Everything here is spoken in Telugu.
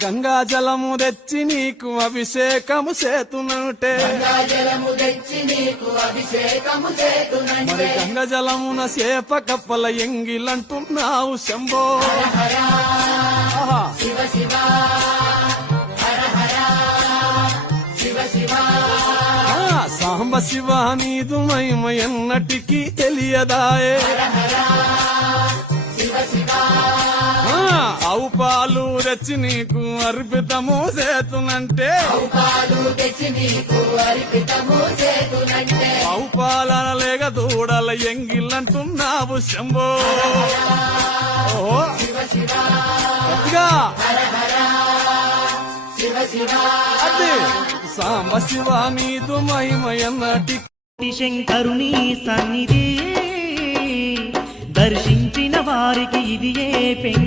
గంగా జలము తెచ్చి నీకు అభిషేకము చేతునంటే మరి గంగా జలమున చేప కప్పల ఎంగిలంటున్నావు శంభో సాంబ శివ నీదు మహిమ ఎన్నటికీ తెలియదాయే ఆవు పాలు తెచ్చి నీకు అర్పితము చేతునంటే ఆవు పాల లేక దూడల ఎంగిల్లంటున్నావు శంభో ఓహో అదే సాంబ శివ నీదు మహిమ ఎన్నటి శంకరుని సన్నిధి దర్శించిన వారికి ఇది ఏ పెళ్లి